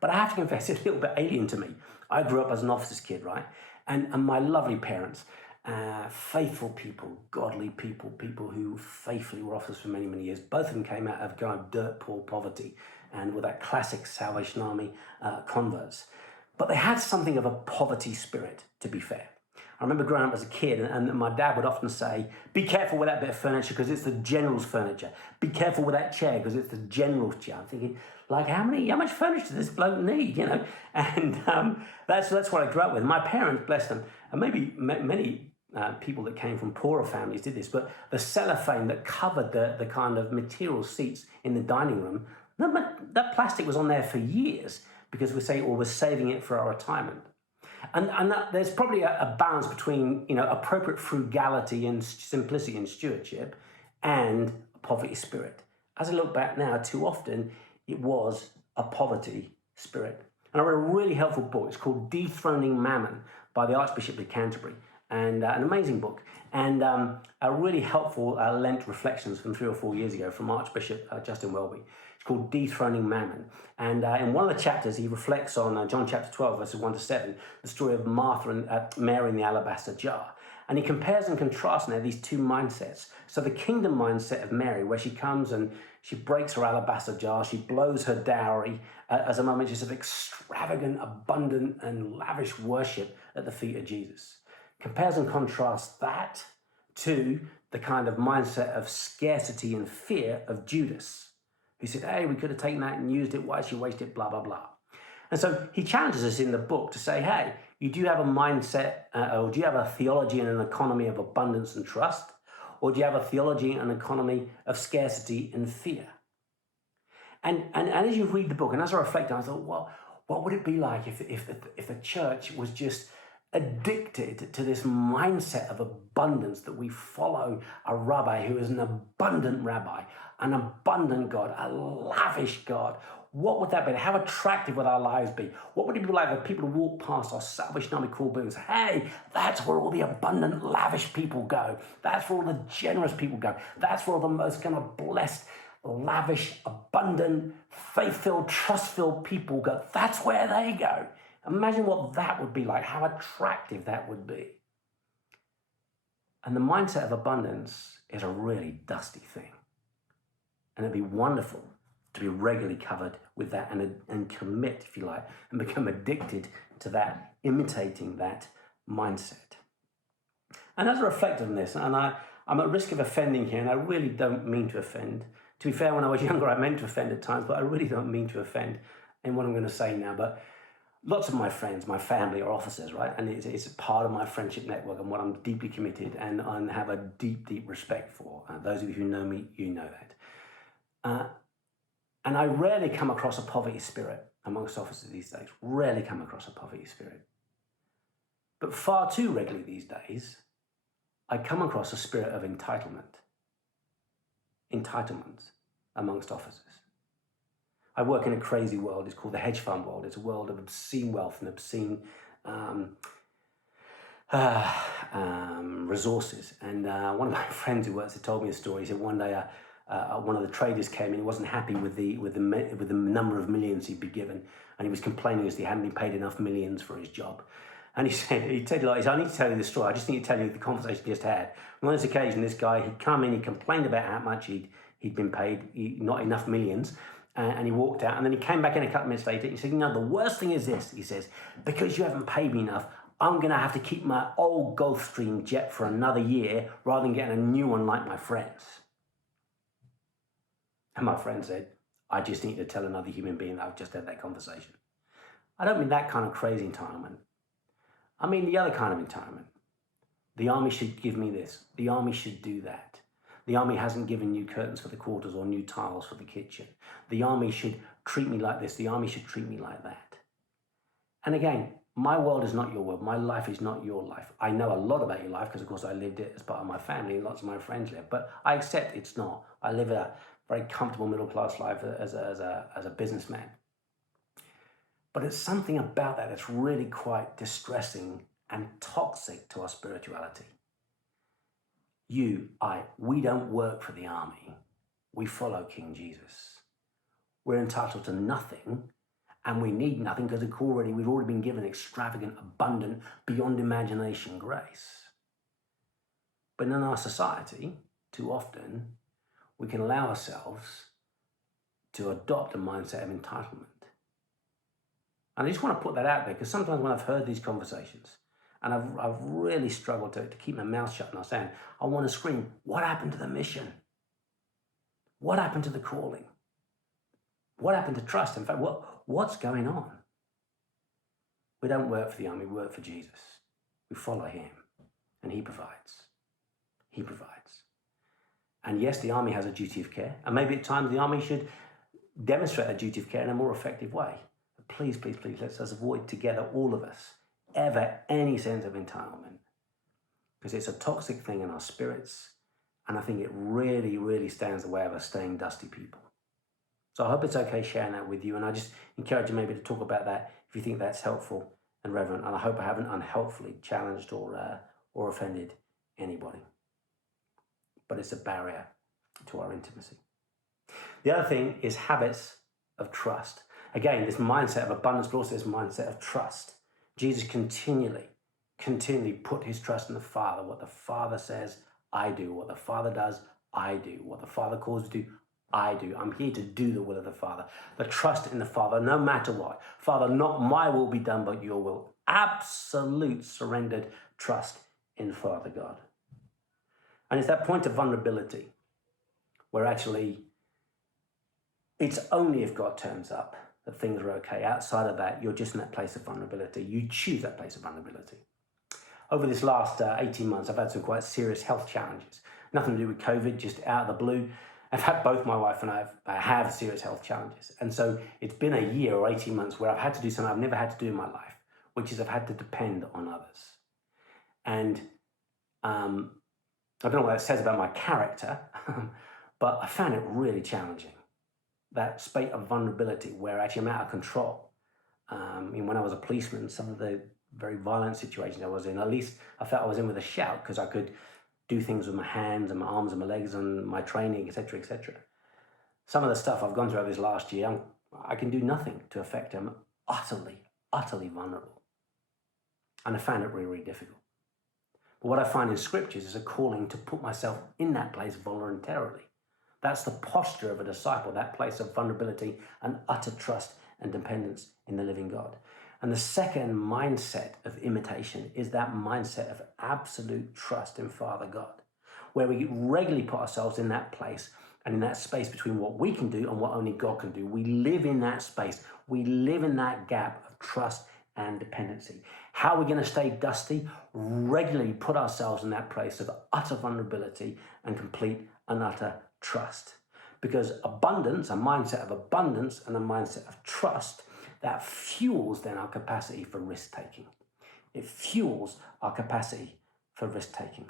But I have to confess, it's a little bit alien to me. I grew up as an officer's kid, right? And my lovely parents, faithful people, godly people, people who faithfully were officers for many, many years. Both of them came out of kind of dirt poor poverty and with that classic Salvation Army converts. But they had something of a poverty spirit, to be fair. I remember growing up as a kid, and my dad would often say, be careful with that bit of furniture because it's the general's furniture. Be careful with that chair because it's the general's chair. I'm thinking, like, how much furniture does this bloke need, And that's what I grew up with. My parents, bless them, and maybe many people that came from poorer families did this, but the cellophane that covered the kind of material seats in the dining room, that plastic was on there for years because we're saving it for our retirement. And there's probably a balance between, appropriate frugality and simplicity and stewardship and a poverty spirit. As I look back now, too often it was a poverty spirit. And I read a really helpful book. It's called Dethroning Mammon by the Archbishop of Canterbury, and an amazing book. And a really helpful Lent reflections from 3 or 4 years ago from Archbishop Justin Welby. It's called Dethroning Mammon. And in one of the chapters, he reflects on John chapter 12, verses 1 to 7, the story of Martha and Mary in the alabaster jar. And he compares and contrasts now these two mindsets. So the kingdom mindset of Mary, where she comes and She breaks her alabaster jar. She blows her dowry as a moment just of extravagant, abundant, and lavish worship at the feet of Jesus. Compares and contrasts that to the kind of mindset of scarcity and fear of Judas, who said, hey, we could have taken that and used it. Why should you waste it? Blah, blah, blah. And so he challenges us in the book to say, hey, you do have a mindset, or do you have a theology and an economy of abundance and trust? Or do you have a theology and economy of scarcity and fear? And as you read the book, and as I reflect on it, I thought, well, what would it be like if the church was just addicted to this mindset of abundance, that we follow a rabbi who is an abundant rabbi, an abundant God, a lavish God? What would that be? How attractive would our lives be? What would it be like if people walk past our Salvation Army cool buildings? Hey, that's where all the abundant, lavish people go. That's where all the generous people go. That's where all the most kind of blessed, lavish, abundant, faith-filled, trust-filled people go. That's where they go. Imagine what that would be like, how attractive that would be. And the mindset of abundance is a really dusty thing. And it'd be wonderful to be regularly covered with that and commit, if you like, and become addicted to that, imitating that mindset. And as I reflect on this, and I'm at risk of offending here, and I really don't mean to offend. To be fair, when I was younger, I meant to offend at times, but I really don't mean to offend in what I'm going to say now. But lots of my friends, my family are officers, right? And it's part of my friendship network and what I'm deeply committed and have a deep, deep respect for. Those of you who know me, you know that. And I rarely come across a poverty spirit amongst officers these days. Rarely come across a poverty spirit. But far too regularly these days, I come across a spirit of entitlement amongst officers. I work in a crazy world. It's called the hedge fund world. It's a world of obscene wealth and obscene resources. And one of my friends who works there told me a story. He said one day one of the traders came in. He wasn't happy with the number of millions he'd been given, and he was complaining as he hadn't been paid enough millions for his job. And he said, I need to tell you the story. I just need to tell you the conversation he just had. On this occasion, this guy, he'd come in, he complained about how much he'd been paid, not enough millions, and he walked out. And then he came back in a couple of minutes later. He said, the worst thing is this, he says, because you haven't paid me enough, I'm going to have to keep my old Gulfstream jet for another year rather than getting a new one like my friends. And my friend said, I just need to tell another human being that I've just had that conversation. I don't mean that kind of crazy entitlement. I mean the other kind of entitlement. The army should give me this. The army should do that. The army hasn't given new curtains for the quarters or new tiles for the kitchen. The army should treat me like this. The army should treat me like that. And again, my world is not your world. My life is not your life. I know a lot about your life because, of course, I lived it as part of my family and lots of my friends live. But I accept it's not. I live a very comfortable middle-class life as a businessman. But it's something about that that's really quite distressing and toxic to our spirituality. We don't work for the army. We follow King Jesus. We're entitled to nothing, and we need nothing because we've already been given extravagant, abundant, beyond imagination grace. But in our society, too often, we can allow ourselves to adopt a mindset of entitlement. And I just want to put that out there because sometimes when I've heard these conversations, and I've really struggled to keep my mouth shut, and I'm saying, I want to scream, what happened to the mission? What happened to the calling? What happened to trust? In fact, what's going on? We don't work for the army, we work for Jesus. We follow him, and he provides. He provides. And yes, the army has a duty of care, and maybe at times the army should demonstrate a duty of care in a more effective way. But please, please, please, let's avoid together, all of us, ever any sense of entitlement, because it's a toxic thing in our spirits, and I think it really, really stands in the way of us staying dusty people. So I hope it's okay sharing that with you, and I just encourage you maybe to talk about that if you think that's helpful and relevant, and I hope I haven't unhelpfully challenged or offended anybody. But it's a barrier to our intimacy. The other thing is habits of trust. Again, this mindset of abundance, but also this mindset of trust. Jesus continually put his trust in the Father. What the Father says, I do. What the Father does, I do. What the Father calls to do, I do. I'm here to do the will of the Father. The trust in the Father, no matter what. Father, not my will be done, but your will. Absolute surrendered trust in Father God. And it's that point of vulnerability where actually it's only if God turns up that things are okay. Outside of that, you're just in that place of vulnerability. You choose that place of vulnerability. Over this last 18 months, I've had some quite serious health challenges. Nothing to do with COVID, just out of the blue. I've had both my wife and I have serious health challenges. And so it's been a year or 18 months where I've had to do something I've never had to do in my life, which is I've had to depend on others. And I don't know what that says about my character, but I found it really challenging. That state of vulnerability where actually I'm out of control. When I was a policeman, some of the very violent situations I was in, at least I felt I was in with a shout because I could do things with my hands and my arms and my legs and my training, etc., etc. Some of the stuff I've gone through over this last year, I can do nothing to affect them. Utterly, utterly vulnerable. And I found it really, really difficult. But what I find in scriptures is a calling to put myself in that place voluntarily. That's the posture of a disciple, that place of vulnerability and utter trust and dependence in the living God. And the second mindset of imitation is that mindset of absolute trust in Father God, where we regularly put ourselves in that place and in that space between what we can do and what only God can do. We live in that space. We live in that gap of trust and dependency. How are we going to stay dusty? Regularly put ourselves in that place of utter vulnerability and complete and utter trust. Because abundance, a mindset of abundance and a mindset of trust, that fuels then our capacity for risk-taking. It fuels our capacity for risk-taking.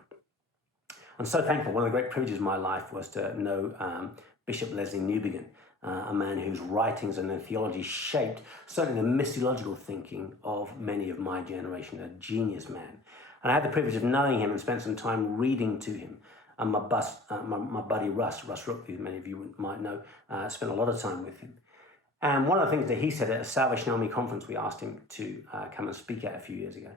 I'm so thankful. One of the great privileges of my life was to know Bishop Leslie Newbigin, a man whose writings and theology shaped certainly the missiological thinking of many of my generation, a genius man. And I had the privilege of knowing him and spent some time reading to him. And my buddy Russ Rook, who many of you might know, spent a lot of time with him. And one of the things that he said at a Salvation Army conference we asked him to come and speak at a few years ago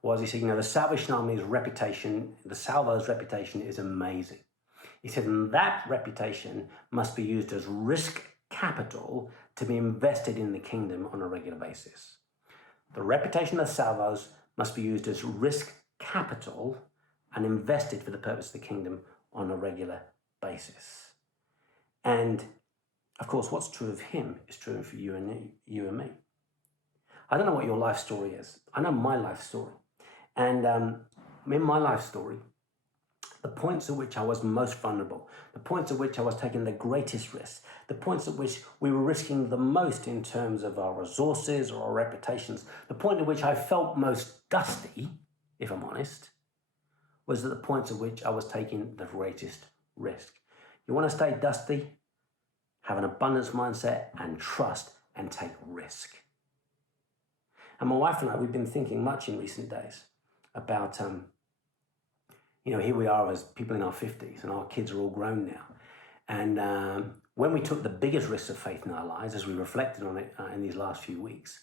was, he said, the Salvation Army's reputation, the Salvo's reputation is amazing. He said, and that reputation must be used as risk capital to be invested in the kingdom on a regular basis. The reputation of the Salvos must be used as risk capital and invested for the purpose of the kingdom on a regular basis. And of course, what's true of him is true for you and me. I don't know what your life story is. I know my life story. And in my life story, the points at which I was most vulnerable, the points at which I was taking the greatest risks, the points at which we were risking the most in terms of our resources or our reputations, the point at which I felt most dusty, if I'm honest, was at the points at which I was taking the greatest risk. You want to stay dusty? Have an abundance mindset and trust and take risk. And my wife and I, we've been thinking much in recent days about, here we are as people in our 50s and our kids are all grown now. And when we took the biggest risks of faith in our lives, as we reflected on it in these last few weeks,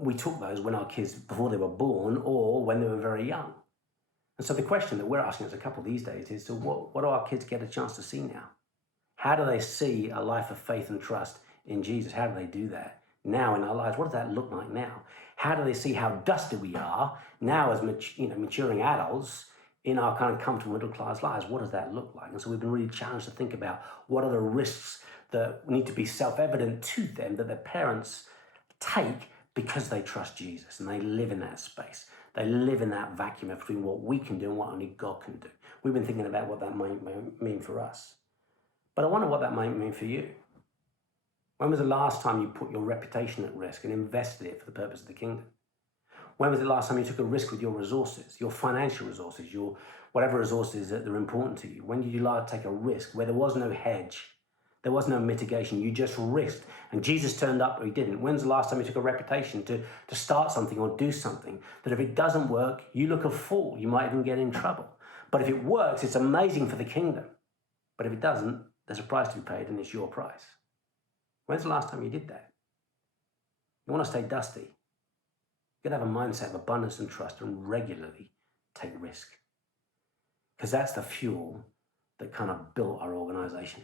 we took those when our kids, before they were born or when they were very young. And so the question that we're asking as a couple these days is, so what do our kids get a chance to see now? How do they see a life of faith and trust in Jesus? How do they do that now in our lives? What does that look like now? How do they see how dusty we are now as maturing adults in our kind of comfortable middle class lives? What does that look like? And so we've been really challenged to think about what are the risks that need to be self-evident to them that their parents take because they trust Jesus and they live in that space. They live in that vacuum between what we can do and what only God can do. We've been thinking about what that might mean for us. But I wonder what that might mean for you. When was the last time you put your reputation at risk and invested it for the purpose of the kingdom? When was the last time you took a risk with your resources, your financial resources, your whatever resources that are important to you? When did you last take a risk where there was no hedge, there was no mitigation, you just risked and Jesus turned up or he didn't? When's the last time you took a reputation to start something or do something that if it doesn't work, you look a fool, you might even get in trouble. But if it works, it's amazing for the kingdom. But if it doesn't, there's a price to be paid and it's your price. When's the last time you did that? You want to stay dusty. You've got to have a mindset of abundance and trust and regularly take risk. Because that's the fuel that kind of built our organization.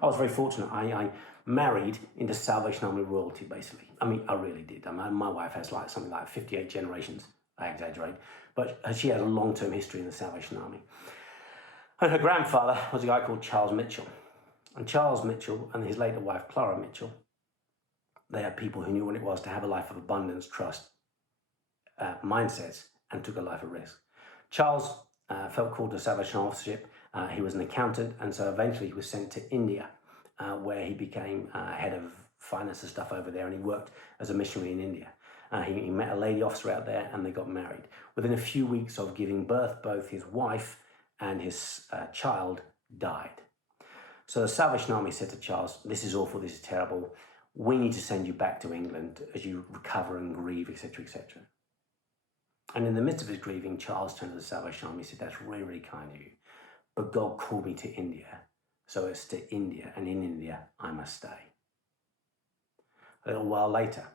I was very fortunate. I married into Salvation Army royalty, basically. I mean, I really did. My wife has like something like 58 generations. I exaggerate. But she has a long-term history in the Salvation Army. And her grandfather was a guy called Charles Mitchell. And Charles Mitchell and his later wife, Clara Mitchell, they are people who knew what it was to have a life of abundance, trust, mindsets, and took a life of risk. Charles felt called to Salvation officership. He was an accountant, and so eventually he was sent to India, where he became head of finance and stuff over there, and he worked as a missionary in India. He met a lady officer out there, and they got married. Within a few weeks of giving birth, both his wife and his child died. So the Salvation Army said to Charles, "This is awful, this is terrible. We need to send you back to England as you recover and grieve, etc., etc." And in the midst of his grieving, Charles turned to the Salvation Army and said, "That's really, really kind of you. But God called me to India, so it's to India, and in India, I must stay." A little while later,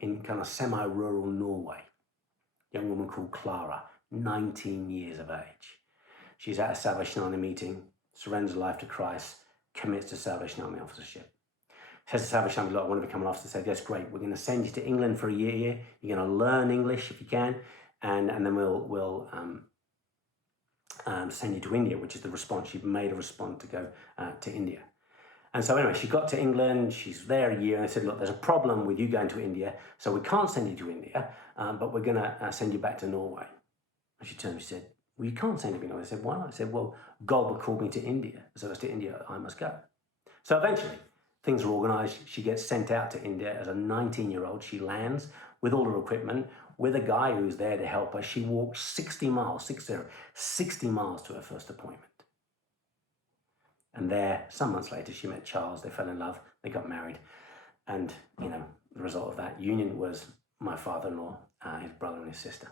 in kind of semi-rural Norway, a young woman called Clara, 19 years of age. She's at a Salvation Army meeting, surrenders her life to Christ, commits to Salvation Army officership. Says to Salvation Army, "Look, I want to become an officer." Said, "That's great. We're going to send you to England for a year here. You're going to learn English if you can, and then we'll send you to India," which is the response. She made a response to go to India. And so anyway, she got to England. She's there a year, and I said, "Look, there's a problem with you going to India, so we can't send you to India, but we're going to send you back to Norway." And she turned and she said, "Well, you can't send me to Norway." I said, "Why not?" I said, "Well, God will call me to India, so it's to India I must go." So eventually, things are organised. She gets sent out to India as a 19-year-old. She lands with all her equipment, with a guy who's there to help her. She walks 60 miles, 60 miles to her first appointment. And there, some months later, she met Charles. They fell in love. They got married. And, the result of that union was my father-in-law, his brother and his sister.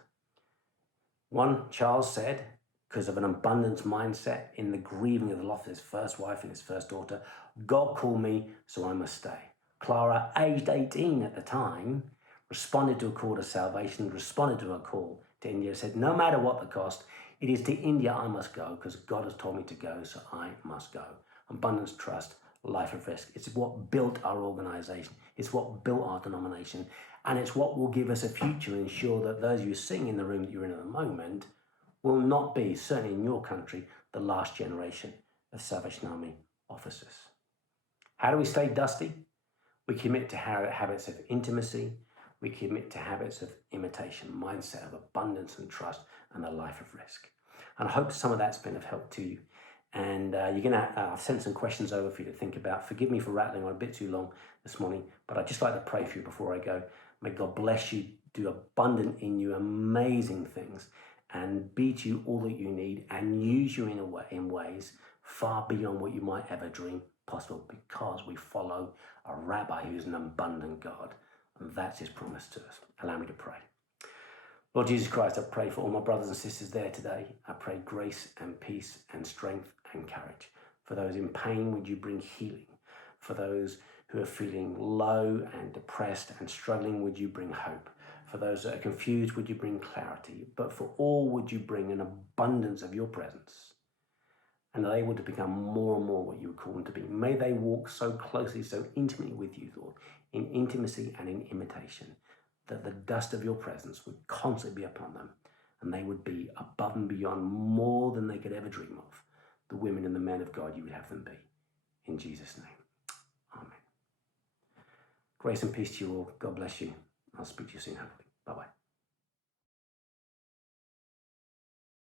One, Charles said, because of an abundance mindset in the grieving of the loss of his first wife and his first daughter, "God called me, so I must stay." Clara, aged 18 at the time, responded to a call to salvation, responded to a call to India, said, "No matter what the cost, it is to India I must go because God has told me to go, so I must go." Abundance, trust, life of risk. It's what built our organization. It's what built our denomination. And it's what will give us a future and ensure that those of you sitting in the room that you're in at the moment will not be, certainly in your country, the last generation of Salvation Army officers. How do we stay dusty? We commit to habits of intimacy. We commit to habits of imitation, mindset of abundance and trust, and a life of risk. And I hope some of that's been of help to you. And I've sent some questions over for you to think about. Forgive me for rattling on a bit too long this morning, but I'd just like to pray for you before I go. May God bless you, do abundant in you, amazing things, and be to you all that you need, and use you in ways far beyond what you might ever dream possible, because we follow a Rabbi who's an abundant God, and that's his promise to us. Allow me to pray. Lord Jesus Christ, I pray for all my brothers and sisters there today. I pray grace and peace and strength and courage. For those in pain, would you bring healing? For those who are feeling low and depressed and struggling, would you bring hope? For those that are confused, would you bring clarity? But for all, would you bring an abundance of your presence? And are able to become more and more what you would call them to be. May they walk so closely, so intimately with you, Lord, in intimacy and in imitation, that the dust of your presence would constantly be upon them, and they would be above and beyond more than they could ever dream of, the women and the men of God you would have them be. In Jesus' name, amen. Grace and peace to you all. God bless you. I'll speak to you soon, hopefully. Bye-bye.